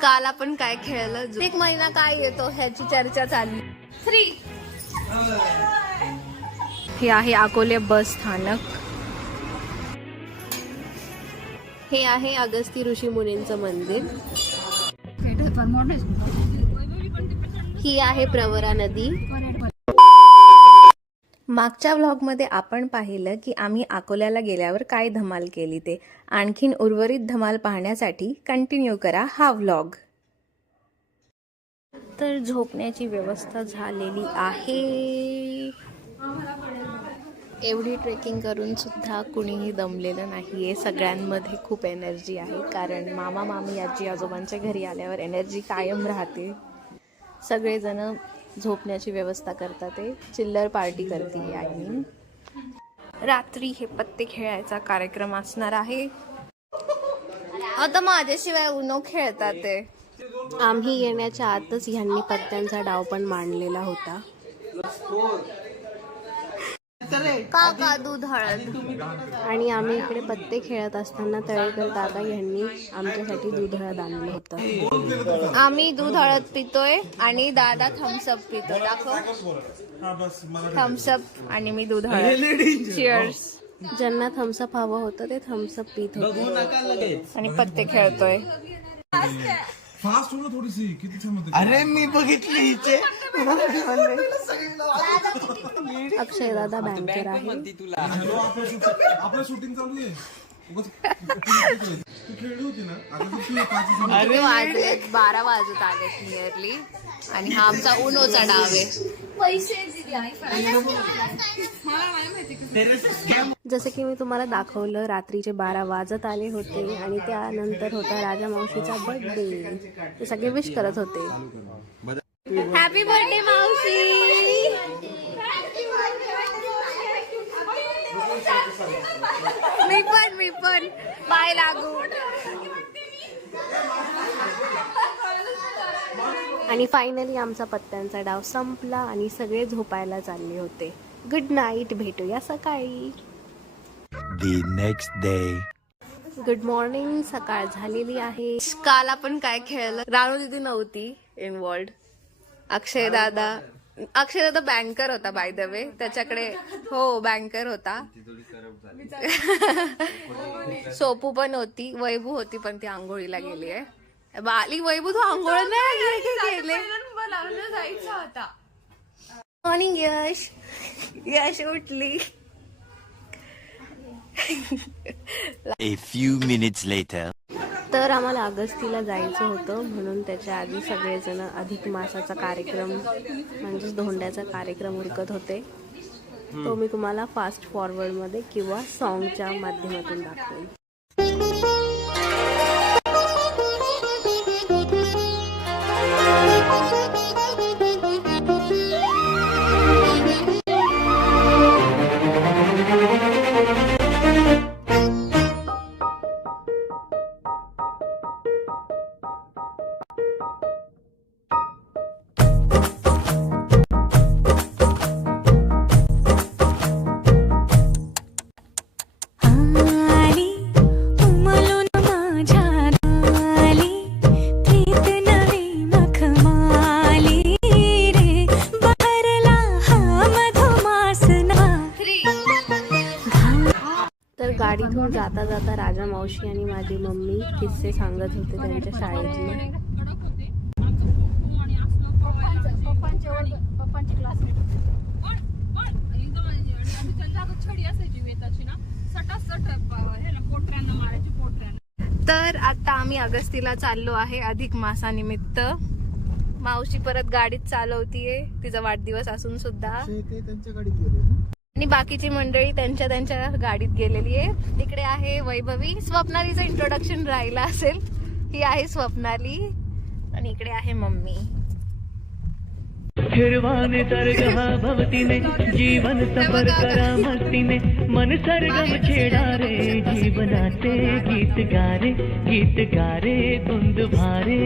काल आपण काय खेळलं, एक महिना काय येतो ह्याची चर्चा चालली. 3 हे आहे अकोले बस स्थानक. हे आहे अगस्ती ऋषी मुनींचं मंदिर. ही आहे प्रवरा नदी. मागच्या व्लॉगमध्ये आपण पाहिलं की आम्ही अकोल्याला गेल्यावर काय धमाल केली ते. आणखीन उर्वरित धमाल पाहण्यासाठी कंटिन्यू करा हा व्लॉग. तर झोपण्याची व्यवस्था झालेली आहे. एवढी ट्रेकिंग करून सुद्धा कुणीही दमलेलं नाहीये. सगळ्यांमध्ये खूप एनर्जी आहे, कारण मामा मामी आजी आजोबांच्या घरी आल्यावर एनर्जी कायम राहते. सगळेजण झोपण्याची व्यवस्था करतात. चिल्लर पार्टी करते आई. रात्री हे पत्ते खेळायचा कार्यक्रम असणार आहे. आता माझ्याशिवाय उनो खेळतात ते. आम्ही येण्याच्या आतच ह्यांनी पत्त्यांचा डाव पण मांडलेला होता. काका दूध हळद. आणि आम्ही इकडे पत्ते खेळत असताना तळेकर दादा यांनी आमच्यासाठी दूध हळद आणलं होतं. आम्ही दूध हळद पितोय आणि दादा थम्सअप पितो. दाखव. थम्सअप आणि मी दूध हळद. चिअर्स. ज्यांना थम्सअप हवं होतं ते थम्सअप पित होते आणि पत्ते खेळतोय. फास्ट हो ना थोडीशी. किती छान होते. अरे मी बघितली हिचे. अक्षय दादा बँकर आहे. हॅलो, आपलं शूटिंग चालू आहे. तू खेळली होती ना आता. वाजलेत 12 वाजत आलेत नियरली. आणि हा आमचा उनोचा डाव आहे. जसं की मी तुम्हाला दाखवलं, रात्रीचे 12 वाजत आले होते आणि त्यानंतर होता राजा मावशीचा बर्थडे. ते सगळे विश करत होते. हॅपी बर्थडे मावशी. मी पण बाय लागू. आणि फायनली आमचा पत्त्यांचा डाव संपला आणि सगळे झोपायला चालले होते. Good night. भेटूया सकाळी. The next day. Good morning. सकाळ झालेली आहे. काल आपण काय खेळलं. राणू दीदी नव्हती इन्वॉल्ड. अक्षय दादा बँकर होता बाय द वे. त्याच्याकडे हो बँकर होता. सोपू पण होती. वैभू होती पण ती आंघोळीला गेली आहे. बाली वैभू तू आंघोळ नाही गेले. मॉर्निंग यश उठली. A few minutes later. तर आम्हाला अगस्तीला जायचं होतं, म्हणून त्याच्या आधी सगळेजण अधिक मासाचा कार्यक्रम म्हणजेच धोंड्याचा कार्यक्रम उरकत होते. तो मी तुम्हाला फास्ट फॉरवर्ड मध्ये किंवा सॉन्गच्या माध्यमातून दाखवेन. गाडीतून जाता जाता राजा मावशी आणि माझी मम्मी किस्से सांगत होते त्यांच्या शाळेतले. तर आता आम्ही अगस्तीला चाललो आहे अधिक मासानिमित्त. मावशी परत गाडीत चालवतीये, तिचा वाढदिवस असून सुद्धा. आणि बाकीची मंडळी त्यांच्या गाडीत गेलेली आहे. इकडे आहे वैभवी. स्वप्नालीचं इंट्रोडक्शन राहिलं असेल. ही आहे स्वप्नाली आणि इकडे आहे मम्मी. फिरवाने तरगहा भवतीने जीवन सफर करा मस्तीने मन सरगम छेडा रे जीवनाचे गीत गारे धुंद भारे.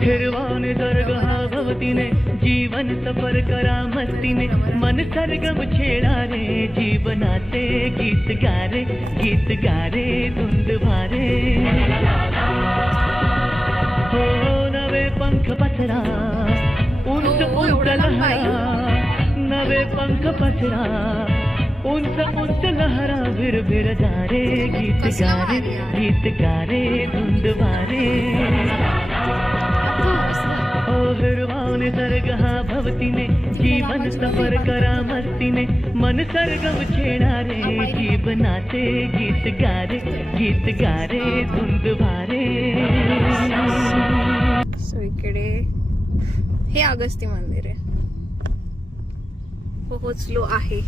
फिरवाने तरगहा भवतीने जीवन सफर करा मस्तीने मन सरगम छेडा रे जीवनाचे गीत गारे धुंद भारे. पसरा उंच उंच लहरा नवे पंख पसरा उंच उंच लहरा भिर जा रे गीत गा रे धुंद वारे ओ हिरवा निसर्ग हा भवतीने जीवन सफर करा मस्तीने मन सरगम छेडा रे जीवनाचे गीत गा रे धुंद वारे. सो इकडे हे अगस्ती मंदिर आहे. पोहोचलो आहे.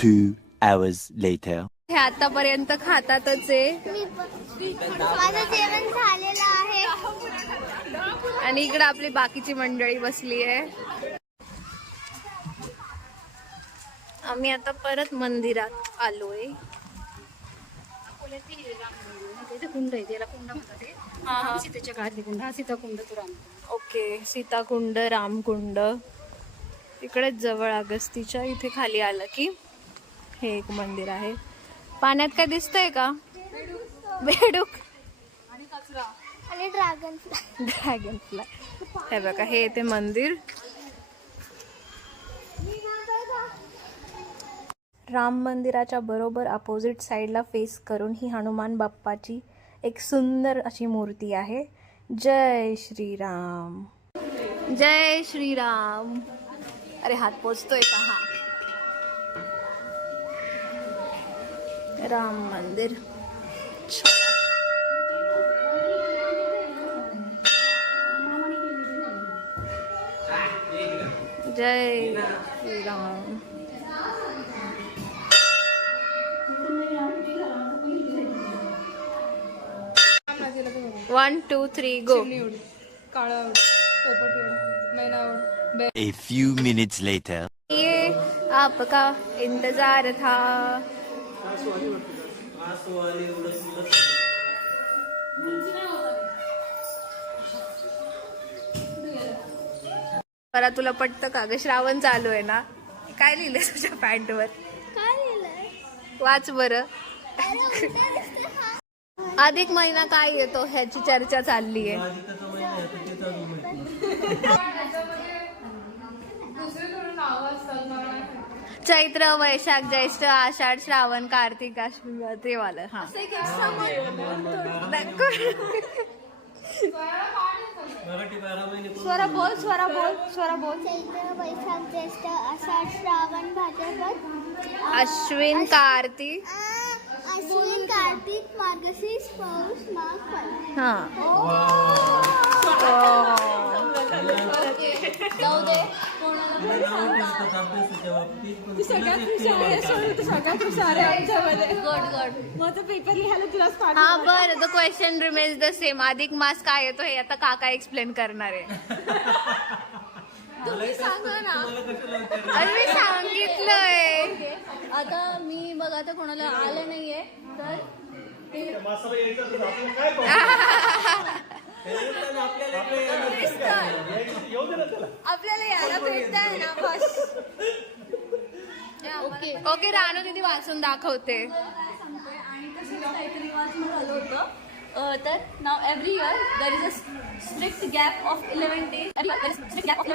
Two hours later. हे आतापर्यंत खातातच आहे माझं जेवण झालेलं आहे. आणि इकडे आपली बाकीची मंडळी बसली आहे. आम्ही आता परत मंदिरात आलोय. कुंड आहे त्याला कुंड म्हणतात ते. सीतेच्या काळातली कुंड हा सीताकुंड तो राम. ओके, सीताकुंड, रामकुंड इकडेच जवळ अगस्तीच्या इथे खाली आलं की हे एक मंदिर आहे. पाण्यात काय दिसतंय का? बेडूक आणि ड्रॅगन फ्लाय. Dragon fly. हे बघा, हे येते मंदिर. राम मंदिराच्या बरोबर अपोजिट साईडला फेस करून ही हनुमान बाप्पाची एक सुंदर अशी मूर्ती आहे. जय श्रीराम, जय श्रीराम. अरे हात पोचतोय का? हा, राम मंदिर. जय Shriram. One two three go. A few minutes later. ये आपका इंतजार था. बरं, तुला पटतं का ग? श्रावण चालू आहे ना. काय लिहिलंय तुझ्या पॅन्टवर? काय लिहिलंय? वाच बरं. अधिक महिना काय येतो ह्याची चर्चा चालली आहे. चैत्र, वैशाख, ज्येष्ठ, आषाढ, श्रावण, कार्तिक, अश्विन, ते वालं. हा, स्वरा बोल, स्वरा बोल, स्वरा बोल. चैत्र वैशाख ज्येष्ठ आषाढ श्रावण भाद्रपद अश्विन, कार्तिक. अश्विन कार्तिक मार्गशीर्ष पौष माघ फाल्गुन. हा, जाऊ दे. हा, बरं. The question remains the same. अधिक मास काय येतो हे आता काका एक्सप्लेन करणार आहे. तुम्ही सांगा ना. अरे मी सांगितलंय. आता मी बघ, आता कोणाला आलं नाहीये तर आपल्याला यायला भेटताय ना बस. ओके ओके, रानू दीदी वाचून दाखवते. आणि तसंच काहीतरी वाचून आलं होतं. तर नाव every year there is a strict gap of 11 days. Strict gap of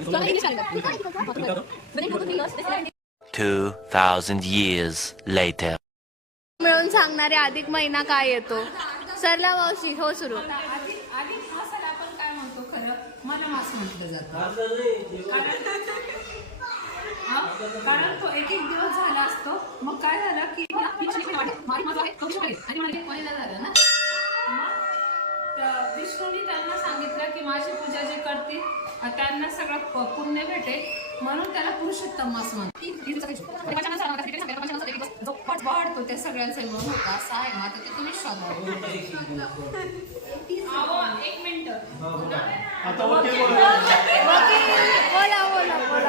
11 days. 2,000 years later. मिळून सांगणारे अधिक महिना काय येतो. सरला मावशी, हो सुरू. अधिक मासाला आपण काय म्हणतो खरं? मलमास म्हटलं जातं. कारण तो एक एक दिवस झाला असतो. मग काय झालं की झालं ना. मग विष्णूंनी त्यांना सांगितलं की माझी पूजा जे करतील त्यांना सगळं पुण्य भेटेल, म्हणून त्याला पुरुषोत्तम मास म्हणतात. जो वाढतो त्या सगळ्यांचा मिळून होता असा आहे ना. तर ते तुम्ही शोधा. एक मिनिट. बोला बोला बोला.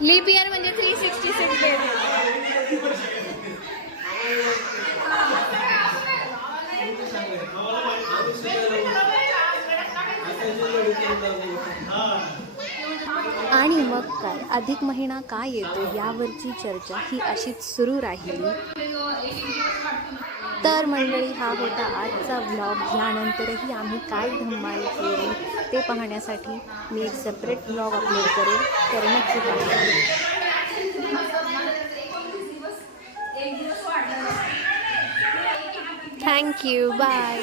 लीप इयर म्हणजे 366 डेज. आणि मग काय, अधिक महिना काय येतो यावरची चर्चा ही अशीच सुरू राहिली. तर मंडळी, हा होता आजचा व्लॉग. यानंतरही आम्ही काय धमाल केली ते पाहण्यासाठी मी एक सेपरेट व्लॉग अपलोड करेल, तर नक्की पहा. Thank you, bye.